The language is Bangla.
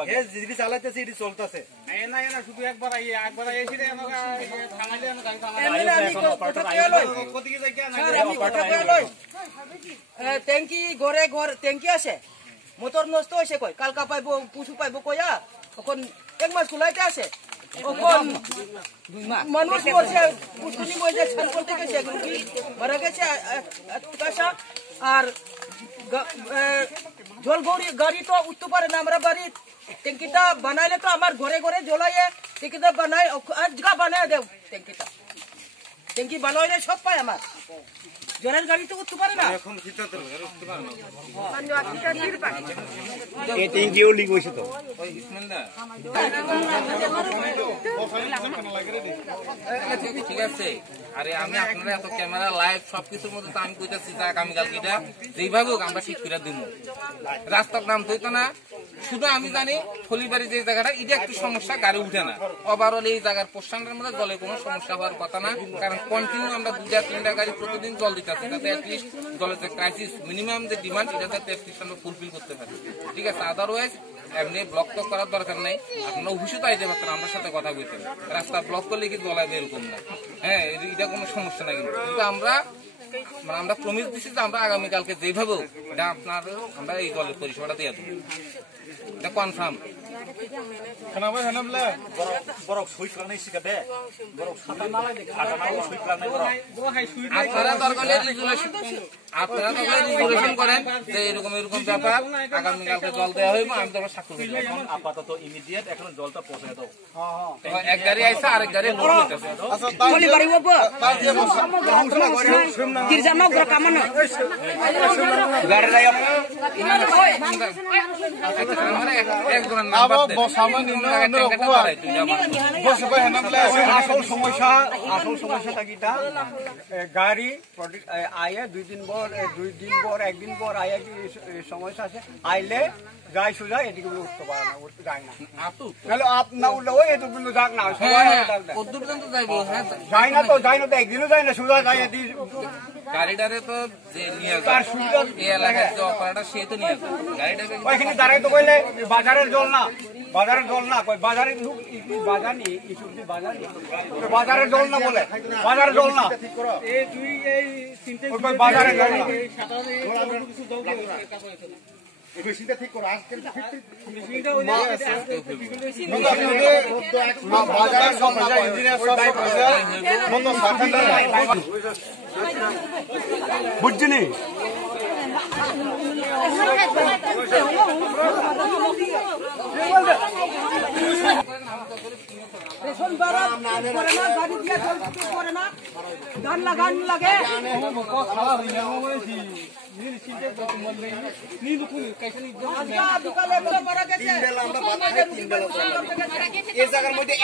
লাগে এ জিবি চালাইতেছে এটি চলতেছে না না শুধু একবার আইছি রে আমাকে থামাইলে আমি গাড়ি থামাইলে আমি কথা কইয়া লই কোদিকে যাই না আমি কথা কইয়া লই ট্যাঙ্কি ঘরে ঘর ট্যাঙ্কি আছে মোটর নষ্ট হইছে কই কালকা পাইবো পুছু পাইবো কইয়া তখন এক মাস কুলাইতে আছে তখন মানুষ বলছে পুছুনি বইছে ছাল করতে গেছে কি মারা গেছে কাঁচা আর জল গাড়ি তো উঠতে পারে না আমরা বাড়ি ট্যাঙ্কিটা বানাইলে তো আমার ঘরে ঘরে জ্বলাইয়ে ট্যাঙ্কিটা বানাই আজকা বানায় দেব ট্যাঙ্কিটা ট্যাঙ্কি বানাইলে সব পায় আমার জলের গাড়ি তো উঠতে পারে না এখন ভিতরে উঠতে পারে না এই ট্যাঙ্কিও লিক হইছে তো ওই ইসমাইলদা ঠিক আছে আরে আমি আপনারা এত ক্যামেরা লাইভ সবকিছুর মধ্যে তো আমি কইতাছি যে আগামী কালকেটা যেইভাবে হোক আমরা ঠিক করে দিব রাস্তার নাম তো না শুধু আমি জানি ফলিবাড়ি যে জায়গাটা এটা একটু সমস্যা গাড়ি উঠে না ওভারঅল এই জায়গার প্রশাসনের মধ্যে জলের কোনো সমস্যা হওয়ার কথা না কারণ কন্টিনিউ আমরা 2-3টা গাড়ি প্রতিদিন জল দিতেছি যাতে অ্যাটলিস্ট জলের যে ক্রাইসিস মিনিমাম যে ডিমান্ড এটা যাতে অ্যাটলিস্ট আমরা ফুলফিল করতে পারি ঠিক আছে আদারওয়াইজ এমনি ব্লক তো করার দরকার নাই আপনারা অফিসে তো আইতে পারতেন আমার সাথে কথা বলতেন রাস্তা ব্লক করলে কি জলাবে এরকম না হ্যাঁ এটা কোনো সমস্যা নাই কিন্তু আমরা মানে আমরা প্রমিস দিচ্ছি যে আমরা আগামীকালকে যেভাবে এটা আপনার আমরা এই জলের পরিষেবাটা দিয়ে দেবো এটা কনফার্ম আপনারা দরকার আপনারা রেজুলেশন করেন যে এরকম এরকম ব্যাপার আগামীকালকে জল দেওয়া হইব আমি তো স্বাক্ষর করব আপাতত ইমিডিয়েট এখন জলটা পৌঁছে দাও এক গাড়ি আইছে আরেক গাড়ি লোড হইতাছে বলি বাড়ি বাবা গির্জামা গ্র কামনা গাড়ি রাই একজনের নাম্বার দেন সামান্য আসল সমস্যাটা কিটা গাড়ি আয়ে দুই দিন পর একদিন পর আয়ে কি সমস্যা আছে আইলে যাই সোজা এদিকে উঠতে পারে না উঠতে যায় না তাহলে আপ না উঠলে ওই এতগুলো যাক না যায় না তো একদিনও যায় না সোজা যায় গাড়িটারে তো যে নিয়ে যায় এই এলাকার যে অপারেটর সে তো নিয়ে যায় গাড়িটাকে ওইখানে দাঁড়াই তো কইলে বাজারের জল না কই বাজারের লোক বাজানি ইসুদি বাজানি বাজারের জল না বলে বাজারের জল না এই দুই এই তিনটে বাজারের জল না কিছু দাও এই মেশিনটা ঠিক করো আজকের মেশিনটা ওই বাজারের সমস্যা ইঞ্জিনিয়ার সব বন্ধ সাখান্ডা বুঝছিনি গান লাগে এই জায়গার মধ্যে